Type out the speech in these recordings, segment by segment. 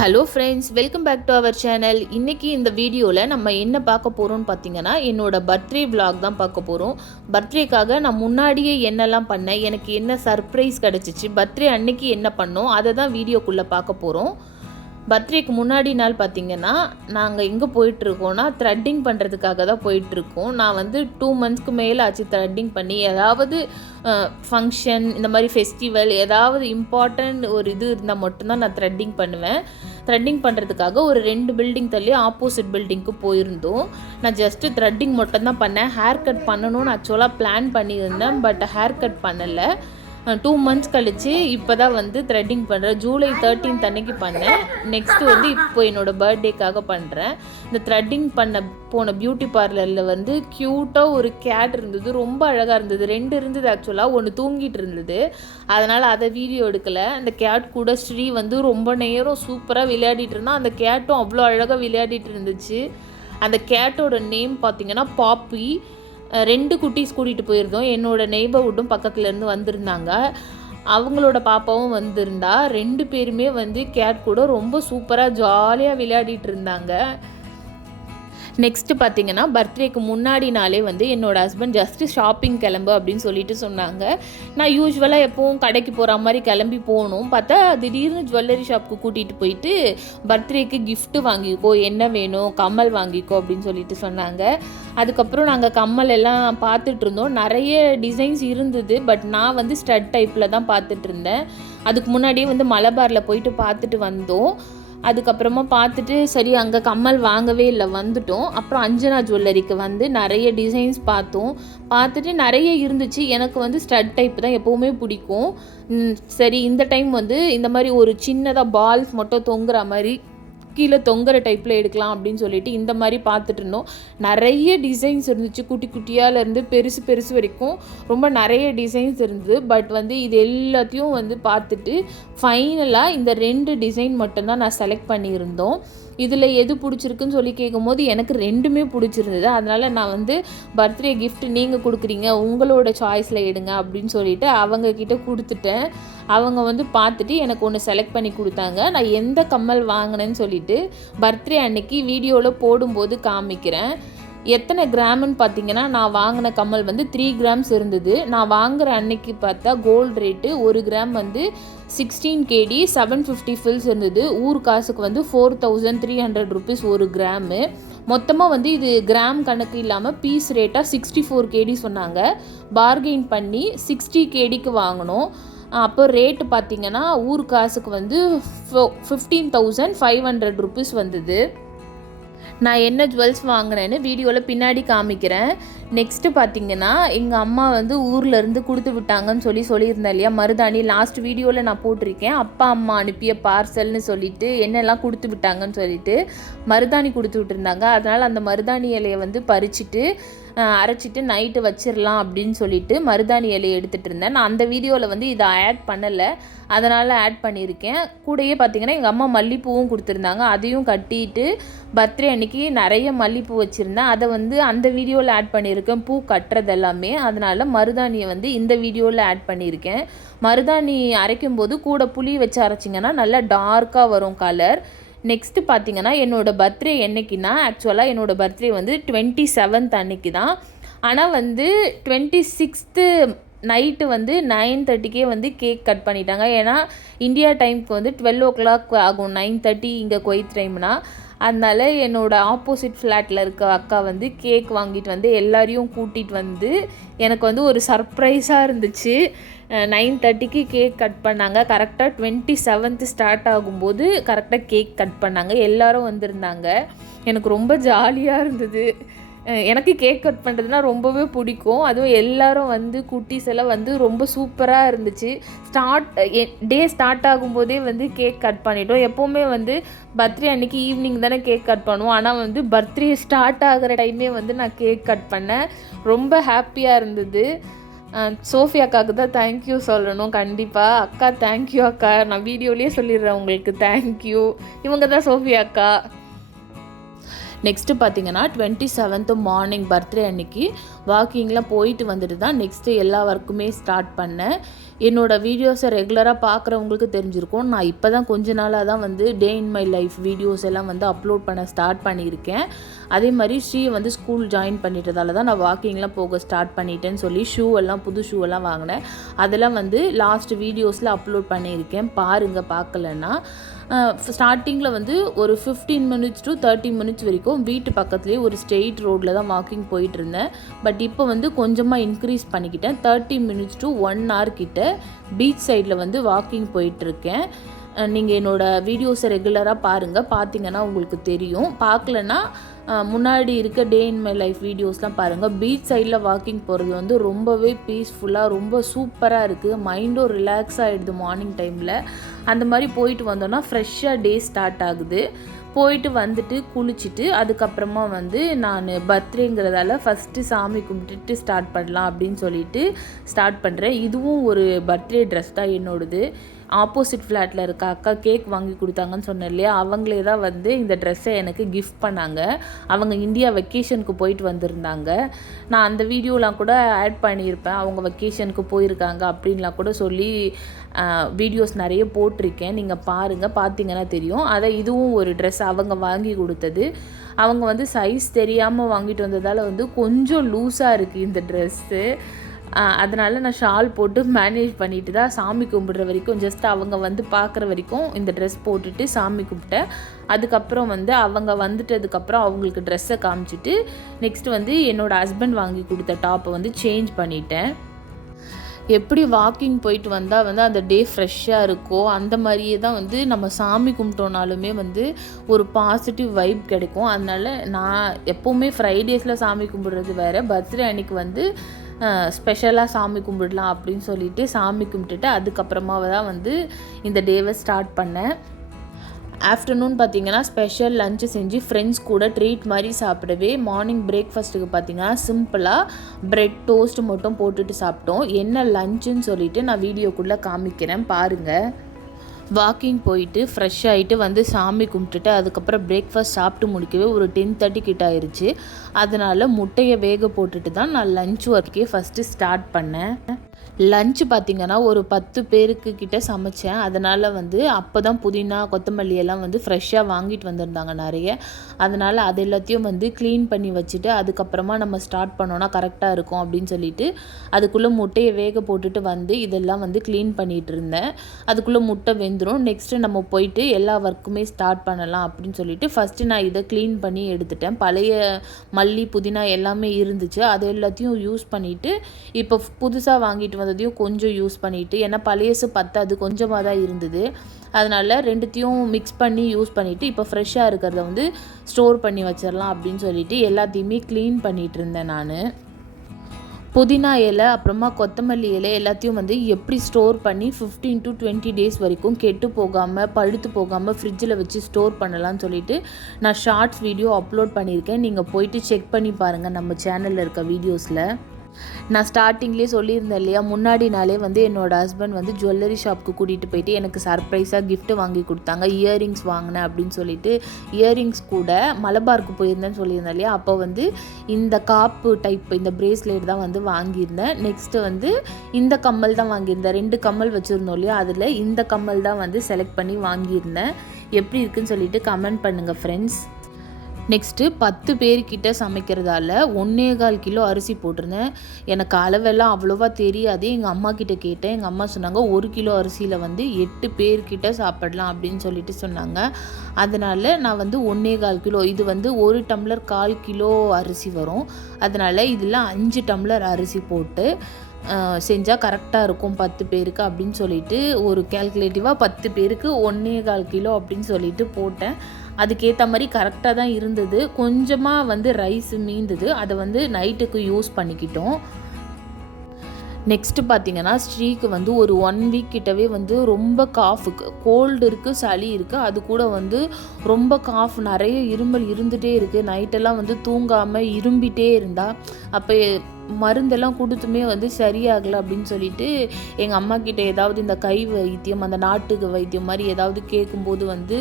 Hello friends, welcome back to our channel. இன்றைக்கி இந்த வீடியோவில் நம்ம என்ன பார்க்க போகிறோம்னு பார்த்தீங்கன்னா, என்னோடய பர்த்டே விலாக் தான் பார்க்க போகிறோம். பர்த்டேக்காக நான் முன்னாடியே என்னெல்லாம் பண்ணேன், எனக்கு என்ன சர்ப்ரைஸ் கிடச்சிச்சு, பர்த்டே அன்னைக்கு என்ன பண்ணோம், அதை தான் வீடியோக்குள்ளே பார்க்க போகிறோம். பர்த்டேக்கு முன்னாடி நாள் பார்த்திங்கன்னா, நாங்கள் எங்கே போயிட்டுருக்கோன்னா த்ரெட்டிங் பண்ணுறதுக்காக தான் போயிட்டுருக்கோம். நான் வந்து 2 மந்த்ஸ்க்கு மேலே ஆச்சு த்ரெட்டிங் பண்ணி. ஏதாவது ஃபங்க்ஷன், இந்த மாதிரி ஃபெஸ்டிவல், ஏதாவது இம்பார்ட்டண்ட் ஒரு இது இருந்தால் மட்டும்தான் நான் த்ரெட்டிங் பண்ணுவேன். த்ரெட்டிங் பண்ணுறதுக்காக ஒரு 2 பில்டிங் தள்ளி ஆப்போசிட் பில்டிங்க்கு போயிருந்தோம். நான் ஜஸ்ட்டு த்ரெட்டிங் மட்டும்தான் பண்ணேன். ஹேர் கட் பண்ணணும்னு ஆக்சுவலாக பிளான் பண்ணியிருந்தேன், பட் ஹேர் கட் பண்ணலை. 2 மந்த்ஸ் கழித்து இப்போ தான் வந்து த்ரெட்டிங் பண்ணுறேன். ஜூலை 13th அன்னைக்கு பண்ணேன். நெக்ஸ்ட்டு வந்து இப்போ என்னோடய பர்த்டேக்காக பண்ணுறேன். இந்த த்ரெட்டிங் பண்ண போன பியூட்டி பார்லரில் வந்து க்யூட்டாக ஒரு கேட் இருந்தது, ரொம்ப அழகாக இருந்தது. 2 இருந்தது ஆக்சுவலாக, 1 தூங்கிட்டு இருந்தது. அதனால் அதை வீடியோ எடுக்கலை. அந்த கேட் கூட ஸ்ரீ வந்து ரொம்ப நேரம் சூப்பராக விளையாடிட்டு இருந்தான். அந்த கேட்டும் அவ்வளோ அழகாக விளையாடிட்டு இருந்துச்சு. அந்த கேட்டோட நேம் பார்த்திங்கன்னா பாப்பி. 2 குட்டீஸ் கூட்டிகிட்டு போயிருந்தோம். என்னோடய நெய்பர்ஹுட்டும் பக்கத்துலேருந்து வந்திருந்தாங்க. அவங்களோட பாப்பாவும் வந்திருந்தா. 2 பேருமே வந்து கேட் கூட ரொம்ப சூப்பராக ஜாலியாக விளையாடிட்டு இருந்தாங்க. நெக்ஸ்ட்டு பார்த்திங்கன்னா, பர்த்டேக்கு முன்னாடி நாளே வந்து என்னோடய ஹஸ்பண்ட் ஜஸ்ட்டு ஷாப்பிங் கிளம்பு அப்படின்னு சொல்லிட்டு சொன்னாங்க. நான் யூஸ்வலாக எப்போவும் கடைக்கு போகிற மாதிரி கிளம்பி போகணும். பார்த்தா திடீர்னு ஜுவல்லரி ஷாப்புக்கு கூட்டிகிட்டு போயிட்டு பர்த்டேக்கு கிஃப்ட்டு வாங்கிக்கோ, என்ன வேணும், கம்மல் வாங்கிக்கோ அப்படின்னு சொல்லிட்டு சொன்னாங்க. அதுக்கப்புறம் நாங்கள் கம்மல் எல்லாம் பார்த்துட்டு இருந்தோம். நிறைய டிசைன்ஸ் இருந்தது, பட் நான் வந்து ஸ்டட் டைப்பில் தான் பார்த்துட்டு இருந்தேன். அதுக்கு முன்னாடியே வந்து மலபாரில் போயிட்டு பார்த்துட்டு வந்தோம். அதுக்கப்புறமா பார்த்துட்டு சரி அங்கே கம்மல் வாங்கவே இல்லை, வந்துட்டோம். அப்புறம் அஞ்சனா ஜுவல்லரிக்கு வந்து நிறைய டிசைன்ஸ் பார்த்துட்டு நிறைய இருந்துச்சு. எனக்கு வந்து ஸ்டட் டைப் தான் எப்போவுமே பிடிக்கும். சரி இந்த டைம் வந்து இந்த மாதிரி ஒரு சின்னதாக பால்ஸ் மட்டும் தொங்குற மாதிரி கீழே தொங்குற டைப்பில் எடுக்கலாம் அப்படின்னு சொல்லிட்டு இந்த மாதிரி பார்த்துட்டு இருந்தோம். நிறைய டிசைன்ஸ் இருந்துச்சு, குட்டி குட்டியாலேருந்து பெருசு வரைக்கும் ரொம்ப நிறைய டிசைன்ஸ் இருந்தது. பட் வந்து இது எல்லாத்தையும் வந்து பார்த்துட்டு ஃபைனலாக இந்த 2 டிசைன் மட்டும்தான் நான் செலக்ட் பண்ணியிருந்தோம். இதில் எது பிடிச்சிருக்குன்னு சொல்லி கேட்கும்போது எனக்கு 2மே பிடிச்சிருந்தது. அதனால் நான் வந்து பர்த்டே கிஃப்ட் நீங்கள் கொடுக்குறீங்க, உங்களோட சாய்ஸில் எடுங்க அப்படின்னு சொல்லிட்டு அவங்கக்கிட்ட கொடுத்துட்டேன். அவங்க வந்து பார்த்துட்டு எனக்கு ஒன்று செலக்ட் பண்ணி கொடுத்தாங்க. நான் எந்த கம்மல் வாங்கினேன்னு சொல்லிட்டு பர்த்டே அன்னைக்கு வீடியோவில் போடும்போது காமிக்கிறேன். எத்தனை கிராம்னு பார்த்தீங்கன்னா, நான் வாங்கின கம்மல் வந்து 3 கிராம்ஸ் இருந்தது. நான் வாங்குகிற அன்னைக்கு பார்த்தா கோல்டு ரேட்டு 1 கிராம் வந்து 16 kg 750 ஃபில்ஸ் இருந்தது. ஊர் காசுக்கு வந்து 4300 rupees 1 கிராமு. மொத்தமாக வந்து இது கிராம் கணக்கு இல்லாமல் பீஸ் ரேட்டாக 64 kg சொன்னாங்க. பார்கெயின் பண்ணி 60 kgக்கு வாங்கினோம். அப்போ ரேட்டு பார்த்திங்கன்னா ஊர் காசுக்கு வந்து 15,500 rupees வந்தது. நான் என்ன ஜுவல்ஸ் வாங்கினேன்னு வீடியோவில் பின்னாடி காமிக்கிறேன். நெக்ஸ்ட்டு பார்த்திங்கன்னா, எங்கள் அம்மா வந்து ஊர்லேருந்து கொடுத்து விட்டாங்கன்னு சொல்லியிருந்தேன் இல்லையா, மருதாணி லாஸ்ட் வீடியோவில் நான் போட்டிருக்கேன். அப்பா அம்மா அனுப்பிய பார்சல்னு சொல்லிட்டு என்னெல்லாம் கொடுத்து விட்டாங்கன்னு சொல்லிட்டு மருதாணி கொடுத்து விட்டுருந்தாங்க. அதனால் அந்த மருதாணி இலையை வந்து பறிச்சுட்டு அரைச்சிட்டு நைட்டு வச்சிடலாம் அப்படின்னு சொல்லிட்டு மருதாணி இலையை எடுத்துகிட்டு இருந்தேன். நான் அந்த வீடியோவில் வந்து இதை ஆட் பண்ணலை, அதனால் ஆட் பண்ணியிருக்கேன். கூடயே பார்த்திங்கன்னா எங்கள் அம்மா மல்லிப்பூவும் கொடுத்துருந்தாங்க. அதையும் கட்டிட்டு பர்த்டே அன்றைக்கி நிறைய மல்லிப்பூ வச்சுருந்தேன். அதை வந்து அந்த வீடியோவில் ஆட் பண்ணியிருக்கேன், பூ கட்டுறது எல்லாமே. அதனால் மருதாணியை வந்து இந்த வீடியோவில் ஆட் பண்ணியிருக்கேன். மருதாணி அரைக்கும்போது கூட புளி வச்சு அரைச்சிங்கன்னா நல்லா டார்க்காக வரும் கலர். நெக்ஸ்ட்டு பார்த்திங்கன்னா, என்னோடய பர்த்டே என்றைக்குன்னா, ஆக்சுவலாக என்னோடய பர்த்டே வந்து 27th அன்னைக்கு தான். ஆனால் வந்து 26th நைட்டு வந்து 9:30க்கே வந்து கேக் கட் பண்ணிட்டாங்க. ஏன்னா இந்தியா டைமுக்கு வந்து 12 o'clock ஆகும், 9:30 இங்கே குவைத் டைம்னா. அதனால் என்னோடய ஆப்போசிட் ஃப்ளாட்டில் இருக்க அக்கா வந்து கேக் வாங்கிட்டு வந்து எல்லாரையும் கூட்டிகிட்டு வந்து எனக்கு வந்து ஒரு சர்ப்ரைஸாக இருந்துச்சு. 9:30க்கு கேக் கட் பண்ணாங்க. கரெக்டாக 27th ஸ்டார்ட் ஆகும்போது கரெக்டாக கேக் கட் பண்ணாங்க. எல்லோரும் வந்திருந்தாங்க. எனக்கு ரொம்ப ஜாலியாக இருந்தது. எனக்கு கேக் கட் பண்ணுறதுனா ரொம்பவே பிடிக்கும். அதுவும் எல்லோரும் வந்து குட்டீஸ் எல்லாம் வந்து ரொம்ப சூப்பராக இருந்துச்சு. டே ஸ்டார்ட் ஆகும்போதே வந்து கேக் கட் பண்ணிட்டோம். எப்போவுமே வந்து பர்த்டே அன்றைக்கி ஈவினிங் தானே கேக் கட் பண்ணுவோம். ஆனால் வந்து பர்த்டே ஸ்டார்ட் ஆகிற டைமே வந்து நான் கேக் கட் பண்ணேன். ரொம்ப ஹாப்பியாக இருந்தது. சோஃபி அக்காவுக்கு தான் தேங்க்யூ சொல்லணும் கண்டிப்பாக. அக்கா தேங்க்யூ அக்கா, நான் வீடியோலேயே சொல்லிடுறேன் உங்களுக்கு தேங்க்யூ. இவங்க தான் சோஃபி அக்கா. நெக்ஸ்ட்டு பார்த்தீங்கன்னா 27th மார்னிங் பர்த்டே அன்னைக்கு வாக்கிங்லாம் போயிட்டு வந்துட்டு தான் நெக்ஸ்ட்டு எல்லா ஒர்க்குமே ஸ்டார்ட் பண்ணேன். என்னோடய வீடியோஸை ரெகுலராக பார்க்குறவங்களுக்கு தெரிஞ்சிருக்கும். நான் இப்போ தான் கொஞ்ச நாளாக தான் வந்து டே இன் மை லைஃப் வீடியோஸ் எல்லாம் வந்து அப்லோட் பண்ண ஸ்டார்ட் பண்ணியிருக்கேன். அதே மாதிரி ஸ்ரீ வந்து ஸ்கூல் ஜாயின் பண்ணிட்டதால தான் நான் வாக்கிங்லாம் போக ஸ்டார்ட் பண்ணிட்டேன்னு சொல்லி புது ஷூ எல்லாம் வாங்கினேன். அதெல்லாம் வந்து லாஸ்ட் வீடியோஸில் அப்லோட் பண்ணியிருக்கேன், பாருங்கள் பார்க்கலன்னா. ஸ்டார்டிங்கில் வந்து ஒரு 15 minutes to 30 minutes வரைக்கும் வீட்டு பக்கத்துலேயே ஒரு ஸ்ட்ரெயிட் ரோட்டில் தான் வாக்கிங் போயிட்டு இருந்தேன். பட் இப்போ வந்து கொஞ்சமாக இன்க்ரீஸ் பண்ணிக்கிட்டேன். 30 minutes to 1 hour கிட்ட பீச் சைடில் வந்து வாக்கிங் போயிட்டுருக்கேன். நீங்கள் என்னோடய வீடியோஸை ரெகுலராக பாருங்கள், பார்த்தீங்கன்னா உங்களுக்கு தெரியும். பார்க்கலன்னா முன்னாடி இருக்க டே இன் மை லைஃப் வீடியோஸ்லாம் பாருங்கள். பீச் சைடில் வாக்கிங் போகிறது வந்து ரொம்பவே பீஸ்ஃபுல்லாக ரொம்ப சூப்பராக இருக்குது. மைண்டும் ரிலாக்ஸ் ஆகிடுது மார்னிங் டைமில். அந்த மாதிரி போயிட்டு வந்தோன்னா ஃப்ரெஷ்ஷாக டே ஸ்டார்ட் ஆகுது. போயிட்டு வந்துட்டு குளிச்சுட்டு அதுக்கப்புறமா வந்து நான் பர்த்டேங்கிறதால ஃபஸ்ட்டு சாமி கும்பிட்டுட்டு ஸ்டார்ட் பண்ணலாம் அப்படின்னு சொல்லிட்டு ஸ்டார்ட் பண்ணுறேன். இதுவும் ஒரு பர்த்டே ட்ரெஸ் தான் என்னோடது. ஆப்போசிட் ஃப்ளாட்டில் இருக்க அக்கா கேக் வாங்கி கொடுத்தாங்கன்னு சொன்னேன் இல்லையா, அவங்களே தான் வந்து இந்த ட்ரெஸ்ஸை எனக்கு கிஃப்ட் பண்ணாங்க. அவங்க இந்தியா வெக்கேஷனுக்கு போயிட்டு வந்திருந்தாங்க. நான் அந்த வீடியோலாம் கூட ஆட் பண்ணியிருப்பேன், அவங்க வெக்கேஷனுக்கு போயிருக்காங்க அப்படின்லாம் கூட சொல்லி வீடியோஸ் நிறைய போட்டிருக்கேன். நீங்கள் பாருங்கள், பார்த்தீங்கன்னா தெரியும். இதுவும் ஒரு ட்ரெஸ் அவங்க வாங்கி கொடுத்தது. அவங்க வந்து சைஸ் தெரியாமல் வாங்கிட்டு வந்ததால் வந்து கொஞ்சம் லூஸாக இருக்குது இந்த ட்ரெஸ்ஸு. அதனால் நான் ஷால் போட்டு மேனேஜ் பண்ணிட்டு தான் சாமி கும்பிட்ற வரைக்கும், ஜஸ்ட் அவங்க வந்து பார்க்குற வரைக்கும் இந்த ட்ரெஸ் போட்டுட்டு சாமி கும்பிட்டேன். அதுக்கப்புறம் வந்து அவங்க வந்துட்டதுக்கப்புறம் அவங்களுக்கு ட்ரெஸ்ஸை காமிச்சிட்டு நெக்ஸ்ட்டு வந்து என்னோடய ஹஸ்பண்ட் வாங்கி கொடுத்த டாப்பை வந்து சேஞ்ச் பண்ணிட்டேன். எப்படி வாக்கிங் போயிட்டு வந்தால் வந்து அந்த டே ஃப்ரெஷ்ஷாக இருக்கோ அந்த மாதிரியே தான் வந்து நம்ம சாமி கும்பிட்டோனாலுமே வந்து ஒரு பாசிட்டிவ் வைப் கிடைக்கும். அதனால் நான் எப்போவுமே ஃப்ரைடேஸில் சாமி கும்பிட்றது வேறு, பர்த்டே அன்றைக்கி வந்து ஸ்பெஷலாக சாமி கும்பிடலாம் அப்படின்னு சொல்லிட்டு சாமி கும்பிட்டுட்டு அதுக்கப்புறமா தான் வந்து இந்த டேவை ஸ்டார்ட் பண்ணேன். ஆஃப்டர்நூன் பார்த்திங்கன்னா ஸ்பெஷல் லஞ்சு செஞ்சு ஃப்ரெண்ட்ஸ் கூட ட்ரீட் மாதிரி சாப்பிடவே. மார்னிங் பிரேக்ஃபாஸ்ட்டுக்கு பார்த்திங்கன்னா சிம்பிளாக ப்ரெட் டோஸ்ட் மட்டும் போட்டுட்டு சாப்பிட்டோம். என்ன லஞ்சுன்னு சொல்லிவிட்டு நான் வீடியோக்குள்ளே காமிக்கிறேன் பாருங்கள். வாக்கிங் போயிட்டு ஃப்ரெஷ் ஆகிட்டு வந்து சாமி கும்பிட்டுட்டு அதுக்கப்புறம் பிரேக்ஃபாஸ்ட் சாப்பிட்டு முடிக்கவே ஒரு 10:30 கிட்ட ஆயிடுச்சு. அதனால் முட்டையை வேக போட்டுட்டு தான் நான் லஞ்ச் ஒர்க்கே ஃபஸ்ட்டு ஸ்டார்ட் பண்ணேன். லஞ்சு பார்த்திங்கன்னா ஒரு 10 பேருக்கு கிட்ட சமைச்சேன். அதனால் வந்து அப்போ தான் புதினா கொத்தமல்லி எல்லாம் வந்து ஃப்ரெஷ்ஷாக வாங்கிட்டு வந்திருந்தாங்க நிறைய. அதனால் அது எல்லாத்தையும் வந்து க்ளீன் பண்ணி வச்சுட்டு அதுக்கப்புறமா நம்ம ஸ்டார்ட் பண்ணோன்னா கரெக்டாக இருக்கும் அப்படின்னு சொல்லிட்டு அதுக்குள்ளே முட்டையை வேக போட்டுட்டு வந்து இதெல்லாம் வந்து க்ளீன் பண்ணிகிட்டு இருந்தேன். அதுக்குள்ளே முட்டை வெந்துடும். நெக்ஸ்ட்டு நம்ம போயிட்டு எல்லா ஒர்க்குமே ஸ்டார்ட் பண்ணலாம் அப்படின்னு சொல்லிட்டு ஃபஸ்ட்டு நான் இதை க்ளீன் பண்ணி எடுத்துட்டேன். பழைய மல்லி புதினா எல்லாமே இருந்துச்சு, அது எல்லாத்தையும் யூஸ் பண்ணிவிட்டு இப்போ புதுசாக வாங்கிட்டு வந்ததையும் கொஞ்சம் யூஸ் பண்ணிவிட்டு, ஏன்னா பழையசு பத்தாது கொஞ்சமாக தான் இருந்தது, அதனால் ரெண்டுத்தையும் மிக்ஸ் பண்ணி யூஸ் பண்ணிவிட்டு இப்போ ஃப்ரெஷ்ஷாக இருக்கிறத வந்து ஸ்டோர் பண்ணி வச்சிடலாம் அப்படின்னு சொல்லிட்டு எல்லாத்தையுமே க்ளீன் பண்ணிகிட்டு இருந்தேன் நான். புதினா இலை அப்புறமா கொத்தமல்லி இலை எல்லாத்தையும் வந்து எப்படி ஸ்டோர் பண்ணி 15 to 20 days வரைக்கும் கெட்டு போகாமல் பழுத்து போகாமல் ஃப்ரிட்ஜில் வச்சு ஸ்டோர் பண்ணலான்னு சொல்லிட்டு நான் ஷார்ட்ஸ் வீடியோ அப்லோட் பண்ணியிருக்கேன். நீங்கள் போயிட்டு செக் பண்ணி பாருங்கள் நம்ம சேனலில் இருக்க வீடியோஸில். நான் ஸ்டார்டிங்லேயே சொல்லியிருந்தேன் இல்லையா, முன்னாடி நாளே வந்து என்னோடய ஹஸ்பண்ட் வந்து ஜுவல்லரி ஷாப்புக்கு கூட்டிகிட்டு போயிட்டு எனக்கு சர்ப்ரைஸாக கிஃப்ட்டு வாங்கி கொடுத்தாங்க. இயரிங்ஸ் வாங்கினேன் அப்படின்னு சொல்லிட்டு. இயரிங்ஸ் கூட மலபாருக்கு போயிருந்தேன்னு சொல்லியிருந்தேன் இல்லையா, அப்போ வந்து இந்த காப்பு டைப் இந்த பிரேஸ்லெட் தான் வந்து வாங்கியிருந்தேன். நெக்ஸ்ட்டு வந்து இந்த கம்மல் தான் வாங்கியிருந்தேன். 2 கம்மல் வச்சுருந்தோம் இல்லையா, அதில் இந்த கம்மல் தான் வந்து செலக்ட் பண்ணி வாங்கியிருந்தேன். எப்படி இருக்குன்னு சொல்லிட்டு கமெண்ட் பண்ணுங்கள் ஃப்ரெண்ட்ஸ். நெக்ஸ்ட்டு 10 பேர்கிட்ட சமைக்கிறதால 1.25 கிலோ அரிசி போட்டிருந்தேன். எனக்கு அளவெல்லாம் அவ்வளோவா தெரியாது. எங்கள் அம்மா கிட்ட கேட்டேன். எங்கள் அம்மா சொன்னாங்க 1 கிலோ அரிசியில் வந்து 8 பேர்கிட்ட சாப்பிடலாம் அப்படின்னு சொல்லிட்டு சொன்னாங்க. அதனால் நான் வந்து 1.25 கிலோ, இது வந்து 1 டம்ளர் 1/4 கிலோ அரிசி வரும். அதனால் இதில் 5 டம்ளர் அரிசி போட்டு செஞ்சால் கரெக்டாக இருக்கும் 10 பேருக்கு அப்படின்னு சொல்லிட்டு ஒரு கேல்குலேட்டிவாக 10 பேருக்கு 1.25 கிலோ அப்படின்னு சொல்லிட்டு போட்டேன். அதுக்கேற்ற மாதிரி கரெக்டாக தான் இருந்தது. கொஞ்சமாக வந்து ரைஸ் மீந்தது, அதை வந்து நைட்டுக்கு யூஸ் பண்ணிக்கிட்டோம். நெக்ஸ்ட்டு பார்த்திங்கன்னா ஸ்ரீக்கு வந்து ஒரு 1 வீக் கிட்டவே வந்து ரொம்ப காஃபுக்கு கோல்டு இருக்குது, சளி இருக்குது, அது கூட வந்து ரொம்ப காஃப் நிறைய இருமல் இருந்துகிட்டே இருக்குது. நைட்டெல்லாம் வந்து தூங்காமல் இரும்பிகிட்டே இருந்தால் அப்போ மருந்தெல்லாம் கொடுத்துமே வந்து சரியாகலை அப்படின்னு சொல்லிட்டு எங்கள் அம்மா கிட்டே ஏதாவது இந்த கை வைத்தியம் அந்த நாட்டுக்கு வைத்தியம் மாதிரி ஏதாவது கேட்கும்போது வந்து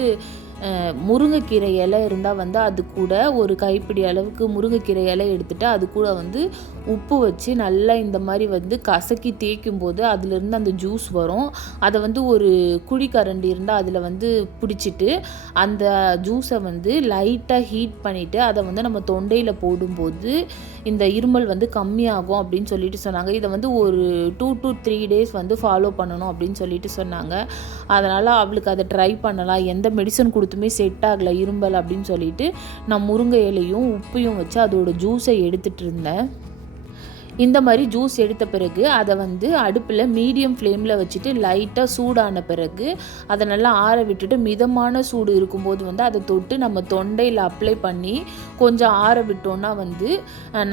முருங்கைக்கீரை இலை இருந்தால் வந்து அது கூட ஒரு கைப்பிடி அளவுக்கு முருங்கைக்கீரை இலை எடுத்துகிட்டு அது கூட வந்து உப்பு வச்சு நல்லா இந்த மாதிரி வந்து கசக்கி தேய்க்கும் போது அதுலேருந்து அந்த ஜூஸ் வரும். அதை வந்து ஒரு குழிக்கரண்டி இருந்தால் அதில் வந்து பிடிச்சிட்டு அந்த ஜூஸை வந்து லைட்டாக ஹீட் பண்ணிவிட்டு அதை வந்து நம்ம தொண்டையில் போடும்போது இந்த இருமல் வந்து கம்மியாகும் அப்படின்னு சொல்லிட்டு சொன்னாங்க. இதை வந்து ஒரு 2 to 3 days வந்து ஃபாலோ பண்ணணும் அப்படின்னு சொல்லிட்டு சொன்னாங்க. அதனால் அவளுக்கு அதை ட்ரை பண்ணலாம், எந்த மெடிசன் கொடுத்துமே செட் ஆகலை இருமல் அப்படின்னு சொல்லிட்டு நான் முருங்கை இலையும் உப்பையும் வச்சு அதோட ஜூஸை எடுத்துகிட்டு இருந்தேன். இந்த மாதிரி ஜூஸ் எடுத்த பிறகு அதை வந்து அடுப்பில் மீடியம் ஃப்ளேமில் வச்சுட்டு லைட்டாக சூடான பிறகு அதை நல்லா ஆற விட்டுட்டு மிதமான சூடு இருக்கும்போது வந்து அதை தொட்டு நம்ம தொண்டையில் அப்ளை பண்ணி கொஞ்சம் ஆற விட்டோன்னா வந்து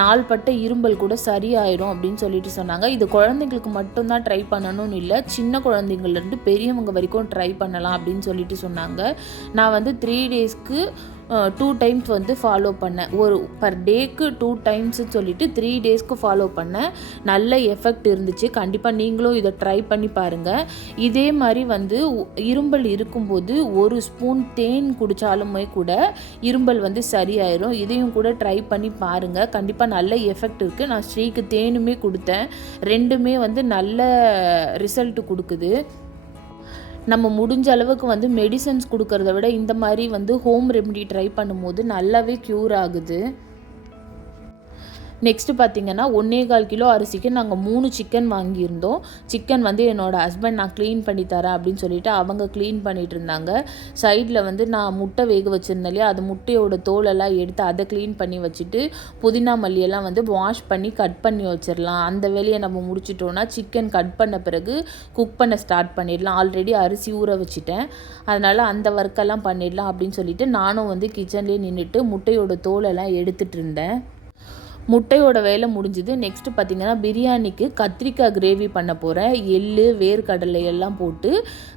நாள்பட்ட இரும்பல் கூட சரியாயிடும் அப்படின்னு சொல்லிட்டு சொன்னாங்க. இது குழந்தைங்களுக்கு மட்டும்தான் ட்ரை பண்ணணும்னு இல்லை, சின்ன குழந்தைங்கள்லேருந்து பெரியவங்க வரைக்கும் ட்ரை பண்ணலாம் அப்படின்னு சொல்லிட்டு சொன்னாங்க. நான் வந்து 3 daysக்கு 2 times வந்து ஃபாலோ பண்ணேன். ஒரு பர் டேக்கு 2 times சொல்லிட்டு 3 daysக்கு ஃபாலோ பண்ணேன். நல்ல எஃபெக்ட் இருந்துச்சு. கண்டிப்பாக நீங்களும் இதை ட்ரை பண்ணி பாருங்கள். இதே மாதிரி வந்து இரும்பல் இருக்கும்போது 1 ஸ்பூன் தேன் குடித்தாலுமே கூட இரும்பல் வந்து சரியாயிரும். இதையும் கூட ட்ரை பண்ணி பாருங்கள். கண்டிப்பாக நல்ல எஃபெக்ட் இருக்குது. நான் ஸ்ரீக்கு தேனுமே கொடுத்தேன். ரெண்டுமே வந்து நல்ல ரிசல்ட் கொடுக்குது. நம்ம முடிஞ்ச அளவுக்கு வந்து மெடிசன்ஸ் கொடுக்கறத விட இந்த மாதிரி வந்து ஹோம் ரெமெடி ட்ரை பண்ணும்போது நல்லாவே க்யூர் ஆகுது. நெக்ஸ்ட்டு பார்த்திங்கன்னா 1.25 கிலோ அரிசிக்கு நாங்கள் 3 சிக்கன் வாங்கியிருந்தோம். சிக்கன் வந்து என்னோடய ஹஸ்பண்ட் நான் க்ளீன் பண்ணி தரேன் அப்படின்னு சொல்லிட்டு அவங்க க்ளீன் பண்ணிகிட்டு இருந்தாங்க. சைடில் வந்து நான் முட்டை வேக வச்சுருந்தேன் இல்லையா, அது முட்டையோட தோலெல்லாம் எடுத்து அதை க்ளீன் பண்ணி வச்சுட்டு புதினா மல்லியெல்லாம் வந்து வாஷ் பண்ணி கட் பண்ணி வச்சிடலாம். அந்த வேலையை நம்ம முடிச்சிட்டோன்னா சிக்கன் கட் பண்ண பிறகு குக் பண்ண ஸ்டார்ட் பண்ணிடலாம். ஆல்ரெடி அரிசி ஊற வச்சுட்டேன், அதனால் அந்த ஒர்க்கெல்லாம் பண்ணிடலாம் அப்படின்னு சொல்லிட்டு நானும் வந்து கிச்சன்லேயே நின்றுட்டு முட்டையோட தோலெல்லாம் எடுத்துகிட்டு இருந்தேன். முட்டையோட வேலை முடிஞ்சுது. நெக்ஸ்ட்டு பார்த்திங்கன்னா பிரியாணிக்கு கத்திரிக்காய் கிரேவி பண்ண போகிறேன். எள்ளு வேர்க்கடலை எல்லாம் போட்டு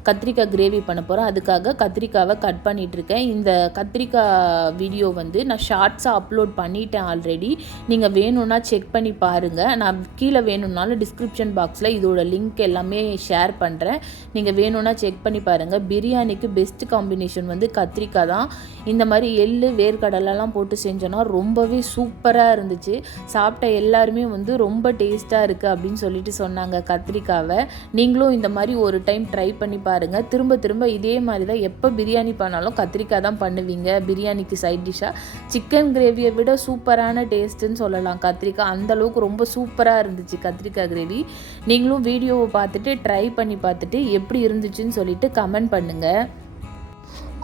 கத்திரிக்காய் கிரேவி பண்ண போகிறேன். அதுக்காக கத்திரிக்காவை கட் பண்ணிகிட்ருக்கேன். இந்த கத்திரிக்காய் வீடியோ வந்து நான் ஷார்ட்ஸாக அப்லோட் பண்ணிட்டேன் ஆல்ரெடி. நீங்கள் வேணும்னா செக் பண்ணி பாருங்கள். நான் கீழே வேணும்னாலும் டிஸ்கிரிப்ஷன் பாக்ஸில் இதோட லிங்க் எல்லாமே ஷேர் பண்ணுறேன். நீங்கள் வேணும்னா செக் பண்ணி பாருங்கள். பிரியாணிக்கு பெஸ்ட் காம்பினேஷன் வந்து கத்திரிக்காய் தான். இந்த மாதிரி எள்ளு வேர்க்கடலெல்லாம் போட்டு செஞ்சோன்னா ரொம்பவே சூப்பராக இருந்துச்சு. சாப்பிட்ட எல்லாருமே வந்து ரொம்ப டேஸ்ட்டாக இருக்குது அப்படின்னு சொல்லிட்டு சொன்னாங்க கத்திரிக்காவை. நீங்களும் இந்த மாதிரி ஒரு டைம் ட்ரை பண்ணி பாருங்கள். திரும்ப திரும்ப இதே மாதிரி தான் எப்போ பிரியாணி பண்ணாலும் கத்திரிக்காய் தான் பண்ணுவீங்க பிரியாணிக்கு சைட் டிஷ்ஷாக. சிக்கன் கிரேவியை விட சூப்பரான டேஸ்ட்டுன்னு சொல்லலாம் கத்திரிக்காய். அந்தளவுக்கு ரொம்ப சூப்பராக இருந்துச்சு கத்திரிக்காய் கிரேவி. நீங்களும் வீடியோவை பார்த்துட்டு ட்ரை பண்ணி பார்த்துட்டு எப்படி இருந்துச்சுன்னு சொல்லிட்டு கமெண்ட் பண்ணுங்கள்.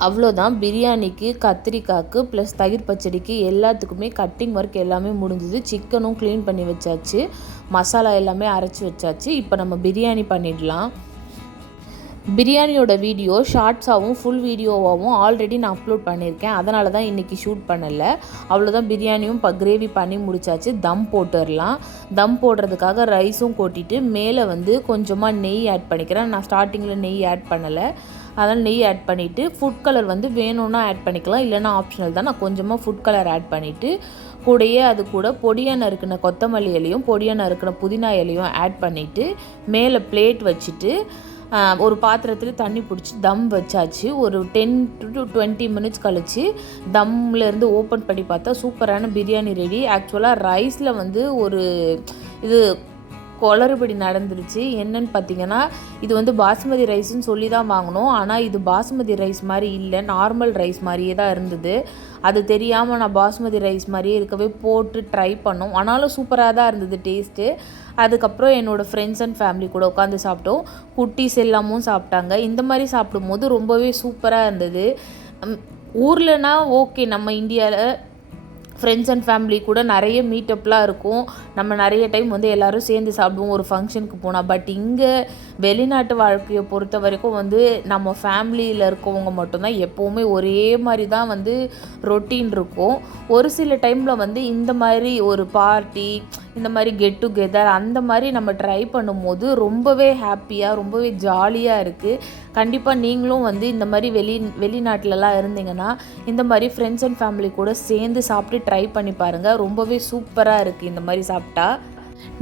அவ்வளோதான். பிரியாணிக்கு கத்திரிக்காய்க்கு ப்ளஸ் தயிர் பச்சடிக்கு எல்லாத்துக்குமே கட்டிங் ஒர்க் எல்லாமே முடிஞ்சுது. சிக்கனும் க்ளீன் பண்ணி வச்சாச்சு, மசாலா எல்லாமே அரைச்சி வச்சாச்சு. இப்போ நம்ம பிரியாணி பண்ணிடலாம். பிரியாணியோட வீடியோ ஷார்ட்ஸாகவும் ஃபுல் வீடியோவாகவும் ஆல்ரெடி நான் அப்லோட் பண்ணியிருக்கேன். அதனால தான் இன்றைக்கி ஷூட் பண்ணலை. அவ்வளோதான். பிரியாணியும் கிரேவி பண்ணி முடிச்சாச்சு. தம் போட்டுடலாம். தம் போடுறதுக்காக ரைஸும் கொட்டிட்டு மேலே வந்து கொஞ்சமாக நெய் ஆட் பண்ணிக்கிறேன். நான் ஸ்டார்டிங்கில் நெய் ஆட் பண்ணலை, அதனால் நெய் ஆட் பண்ணிவிட்டு ஃபுட் கலர் வந்து வேணும்னா ஆட் பண்ணிக்கலாம், இல்லைனா ஆப்ஷனல் தான். நான் கொஞ்சமாக ஃபுட் கலர் ஆட் பண்ணிவிட்டு கூடயே அது கூட பொடியாக நறுக்கின கொத்தமல்லி இலையும் பொடியாக நறுக்கின புதினா இலையும் ஆட் பண்ணிவிட்டு மேலே பிளேட் வச்சுட்டு ஒரு பாத்திரத்தில் தண்ணி பிடிச்சி தம் வச்சாச்சு. ஒரு 10 to 20 minutes கழிச்சு தம்லேருந்து ஓப்பன் பண்ணி பார்த்தா சூப்பரான பிரியாணி ரெடி. ஆக்சுவலாக ரைஸில் வந்து ஒரு இது குளறுபடி நடந்துருச்சு. என்னன்னு பார்த்தீங்கன்னா, இது வந்து பாஸ்மதி ரைஸ்ன்னு சொல்லி தான் வாங்கினோம். ஆனால் இது பாஸ்மதி ரைஸ் மாதிரி இல்லை, நார்மல் ரைஸ் மாதிரியே தான் இருந்தது. அது தெரியாமல் நான் பாஸ்மதி ரைஸ் மாதிரியே இருக்கவே போட்டு ட்ரை பண்ணோம். ஆனாலும் சூப்பராக தான் இருந்தது டேஸ்ட்டு. அதுக்கப்புறம் என்னோடய ஃப்ரெண்ட்ஸ் அண்ட் ஃபேமிலி கூட உட்காந்து சாப்பிட்டோம். குட்டீஸ் எல்லாமும் சாப்பிட்டாங்க. இந்த மாதிரி சாப்பிடும்போது ரொம்பவே சூப்பராக இருந்தது. ஊர்லனா ஓகே, நம்ம இந்தியாவில் ஃப்ரெண்ட்ஸ் அண்ட் ஃபேமிலி கூட நிறைய மீட்டப்லாம் இருக்கும். நம்ம நிறைய டைம் வந்து எல்லோரும் சேர்ந்து சாப்பிடுவோம் ஒரு ஃபங்க்ஷனுக்கு போனால். பட் இங்கே வெளிநாட்டு வாழ்க்கையை பொறுத்த வரைக்கும் வந்து நம்ம ஃபேமிலியில் இருக்கவங்க மட்டும்தான் எப்போவுமே ஒரே மாதிரி தான் வந்து ரொட்டீன் இருக்கும். ஒரு சில டைமில் வந்து இந்த மாதிரி ஒரு பார்ட்டி, இந்த மாதிரி கெட் டுகெதர் அந்த மாதிரி நம்ம ட்ரை பண்ணும்போது ரொம்பவே ஹாப்பியாக ரொம்பவே ஜாலியாக இருக்குது. கண்டிப்பாக நீங்களும் வந்து இந்த மாதிரி வெளிநாட்டிலலாம் இருந்தீங்கன்னா இந்த மாதிரி ஃப்ரெண்ட்ஸ் அண்ட் ஃபேமிலி கூட சேர்ந்து சாப்பிட்டு ட்ரை பண்ணி பாருங்கள். ரொம்பவே சூப்பராக இருக்குது இந்த மாதிரி சாப்பிட்டா.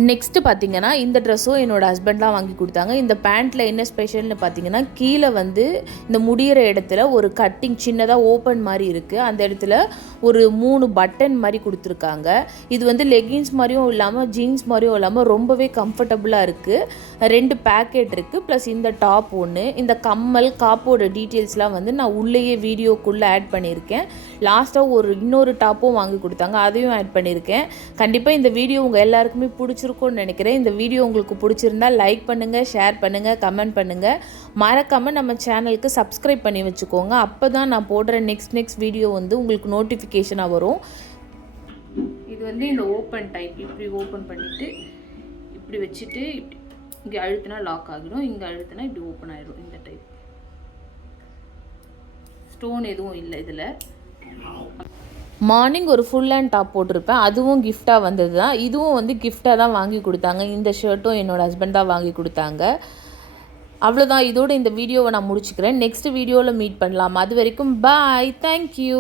நெக்ஸ்ட்டு பார்த்தீங்கன்னா இந்த ட்ரெஸ்ஸும் என்னோடய ஹஸ்பண்ட் தான் வாங்கி கொடுத்தாங்க. இந்த பேண்ட்டில் என்ன ஸ்பெஷல்னு பார்த்தீங்கன்னா கீழே வந்து இந்த முடிகிற இடத்துல ஒரு கட்டிங் சின்னதாக ஓப்பன் மாதிரி இருக்குது. அந்த இடத்துல ஒரு 3 பட்டன் மாதிரி கொடுத்துருக்காங்க. இது வந்து லெகின்ஸ் மாதிரியும் இல்லாமல் ஜீன்ஸ் மாதிரியும் இல்லாமல் ரொம்பவே கம்ஃபர்டபுளாக இருக்குது. 2 பேக்கெட் இருக்குது, ப்ளஸ் இந்த டாப் ஒன்று. இந்த கம்மல் காப்போட டீட்டெயில்ஸ்லாம் வந்து நான் உள்ளேயே வீடியோக்குள்ளே ஆட் பண்ணியிருக்கேன். லாஸ்ட்டாக இன்னொரு டாப்பும் வாங்கி கொடுத்தாங்க, அதையும் ஆட் பண்ணியிருக்கேன். கண்டிப்பாக இந்த வீடியோ உங்கள் எல்லாருக்குமே பிடிச்சிருக்கும்னு நினைக்கிறேன். இந்த வீடியோ உங்களுக்கு பிடிச்சிருந்தா லைக் பண்ணுங்கள், ஷேர் பண்ணுங்கள், கமெண்ட் பண்ணுங்கள். மறக்காமல் நம்ம சேனலுக்கு சப்ஸ்கிரைப் பண்ணி வச்சுக்கோங்க. அப்போ தான் நான் போடுற நெக்ஸ்ட் வீடியோ வந்து உங்களுக்கு நோட்டிஃபிகேஷனாக வரும். இது வந்து இந்த ஓப்பன் டைப், இப்படி ஓப்பன் பண்ணிவிட்டு இப்படி வச்சுட்டு இப்படி இங்கே அழுத்தினா லாக் ஆகிடும், இங்கே அழுத்தினா இப்படி ஓப்பன் ஆகிடும். இந்த டைப் ஸ்டோன் எதுவும் இல்லை இதில். மார்னிங் ஒரு ஃபுல் ஹேண்ட் டாப் போட்டிருப்பேன், அதுவும் கிஃப்டாக வந்தது தான். இதுவும் வந்து கிஃப்டாக தான் வாங்கி கொடுத்தாங்க. இந்த ஷர்ட்டும் என்னோடய ஹஸ்பண்ட் தான் வாங்கி கொடுத்தாங்க. அவ்வளோதான், இதோட இந்த வீடியோவை நான் முடிச்சுக்கிறேன். நெக்ஸ்ட் வீடியோவில் மீட் பண்ணலாம். அது வரைக்கும் பாய், தேங்க்யூ.